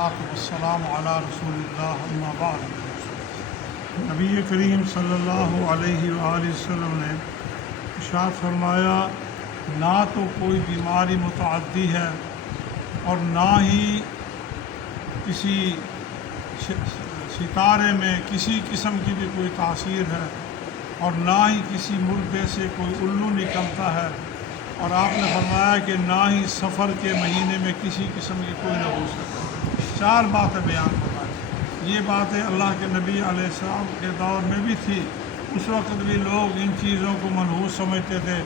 والسلام علی رسول اللہ اما بعد۔ نبی کریم صلی اللہ علیہ وآلہ وسلم نے ارشاد فرمایا، نہ تو کوئی بیماری متعدی ہے اور نہ ہی کسی ستارے میں کسی قسم کی بھی کوئی تاثیر ہے، اور نہ ہی کسی مردے سے کوئی الو نکلتا ہے، اور آپ نے فرمایا کہ نہ ہی سفر کے مہینے میں کسی قسم کی کوئی نحوست ہے۔ چار باتیں بیان فرمائی۔ یہ باتیں اللہ کے نبی علیہ السلام کے دور میں بھی تھی، اس وقت بھی لوگ ان چیزوں کو منحوس سمجھتے تھے،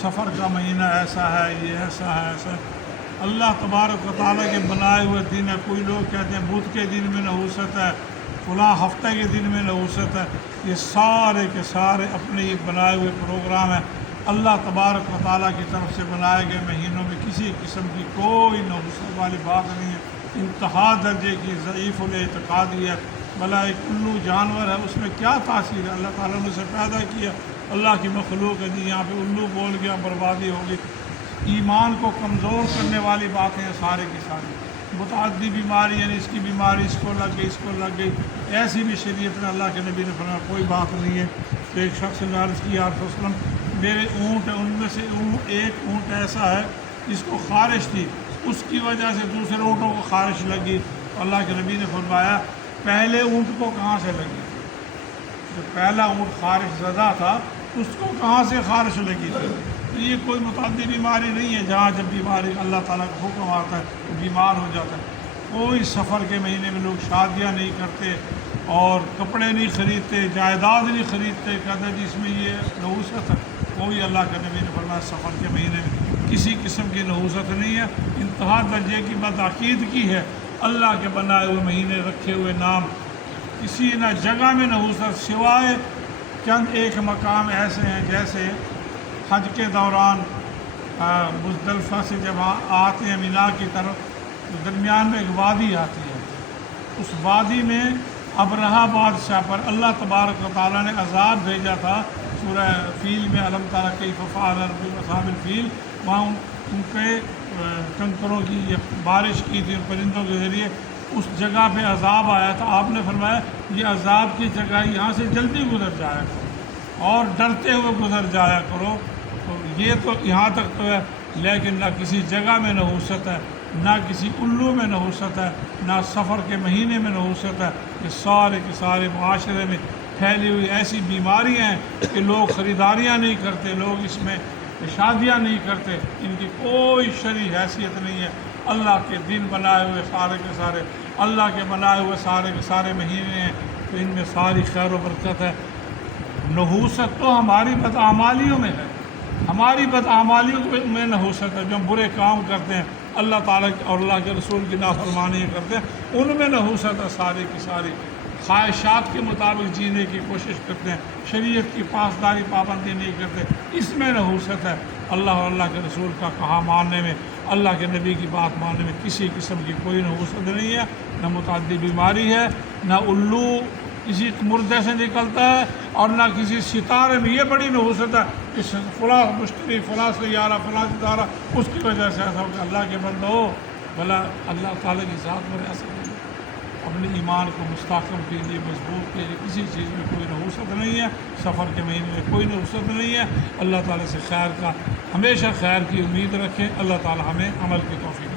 سفر کا مہینہ ایسا ہے، یہ ایسا ہے، ایسا ہے۔ اللہ تبارک و تعالیٰ کے بنائے ہوئے دن ہے۔ کوئی لوگ کہتے ہیں بدھ کے دن میں نحوست ہے، فلاں ہفتے کے دن میں نحوست ہے۔ یہ سارے کے سارے اپنے ہی بنائے ہوئے پروگرام ہیں۔ اللہ تبارک و تعالیٰ کی طرف سے بنائے گئے مہینوں میں کسی قسم کی کوئی نحوست والی بات نہیں ہے۔ انتہا درجے کی ضعیف الاعتقادی ہے۔ بھلا ایک الو جانور ہے، اس میں کیا تاثیر ہے؟ اللہ تعالیٰ نے اسے پیدا کیا، اللہ کی مخلوق ہے جی، یہاں پہ الو بول گیا بربادی ہوگی۔ ایمان کو کمزور کرنے والی باتیں ہیں سارے کی ساری۔ متعدی بیماری یعنی اس کی بیماری اس کو لگ گئی، اس کو لگ گئی، ایسی بھی شریعت میں اللہ کے نبی نے فرمایا کوئی بات نہیں ہے۔ تو ایک شخص نے عرض کی، یا رسول اللہ علیہ وسلم میرے اونٹ ہیں، ان میں سے ایک اونٹ ایسا ہے جس کو خارش تھی، اس کی وجہ سے دوسرے اونٹوں کو خارش لگی۔ اللہ کے نبی نے فرمایا پہلے اونٹ کو کہاں سے لگی؟ جو پہلا اونٹ خارش زدہ تھا اس کو کہاں سے خارش لگی تھی؟ تو یہ کوئی متعدی بیماری نہیں ہے جہاں جب بیماری اللہ تعالیٰ کا حکم آتا ہے تو بیمار ہو جاتا ہے۔ کوئی سفر کے مہینے میں لوگ شادیاں نہیں کرتے اور کپڑے نہیں خریدتے، جائیداد نہیں خریدتے، کہتے ہیں جس میں یہ نحوست ہے۔ کوئی اللہ کے نبی نے فرمایا سفر کے مہینے میں کسی قسم کی نحوست نہیں ہے۔ انتہا درجے کی بدعقیدگی ہے اللہ کے بنائے ہوئے مہینے رکھے ہوئے نام، کسی نہ جگہ میں نحوست سوائے چند ایک مقام ایسے ہیں جیسے حج کے دوران مزدلفہ سے جب آتے ہیں مینا کی طرف، درمیان میں ایک وادی آتی ہے، اس وادی میں ابرہہ بادشاہ پر اللہ تبارک و تعالیٰ نے عذاب بھیجا تھا۔ سورہ فیل میں علم تعالیٰ کیف فعل بأصحاب الفیل، وہاں ان پہ کنکروں کی بارش کی تھی پرندوں کے ذریعے، اس جگہ پہ عذاب آیا تھا۔ آپ نے فرمایا یہ عذاب کی جگہ یہاں سے جلدی گزر جایا کرو اور ڈرتے ہوئے گزر جایا کرو۔ تو یہ تو یہاں تک تو ہے، لیکن نہ کسی جگہ میں نحوست ہے، نہ کسی الو میں نحوست ہے، نہ سفر کے مہینے میں نحوست ہے۔ یہ سارے کے سارے معاشرے میں پھیلی ہوئی ایسی بیماریاں ہیں کہ لوگ خریداریاں نہیں کرتے، لوگ اس میں شادیاں نہیں کرتے، ان کی کوئی شرعی حیثیت نہیں ہے۔ اللہ کے دن بنائے ہوئے سارے کے سارے، اللہ کے بنائے ہوئے سارے کے سارے مہینے ہیں، تو ان میں ساری خیر و برکت ہے۔ نحوست تو ہماری بدعمالیوں میں ہے، ہماری بدعمالیوں میں نحوست ہے، جو ہم برے کام کرتے ہیں، اللہ تعالیٰ اور اللہ کے رسول کی نافرمانی کرتے ہیں، ان میں نحوست ہے ساری کی ساری۔ خواہشات کے مطابق جینے کی کوشش کرتے ہیں، شریعت کی پاسداری پابندی نہیں کرتے، اس میں نحوست ہے۔ اللہ اور اللہ کے رسول کا کہا ماننے میں، اللہ کے نبی کی بات ماننے میں کسی قسم کی کوئی نحوست نہیں ہے، نہ متعدی بیماری ہے، نہ الو کسی مردے سے نکلتا ہے، اور نہ کسی ستارے میں یہ بڑی نحوست ہے کہ فلاں مشتری، فلاں سیارہ، فلاں ستارہ اس کی وجہ سے ایسا ہو کہ اللہ کے بندہ ہو، بھلا اللہ تعالیٰ کی ذات میں ایسا نہیں۔ اپنے ایمان کو مستحکم کیجیے، مضبوط کیجیے، کسی چیز میں کوئی نحوست نہیں ہے، سفر کے مہینے میں کوئی نحوست نہیں ہے۔ اللہ تعالیٰ سے خیر کا ہمیشہ خیر کی امید رکھیں، اللہ تعالیٰ ہمیں عمل کی توفیق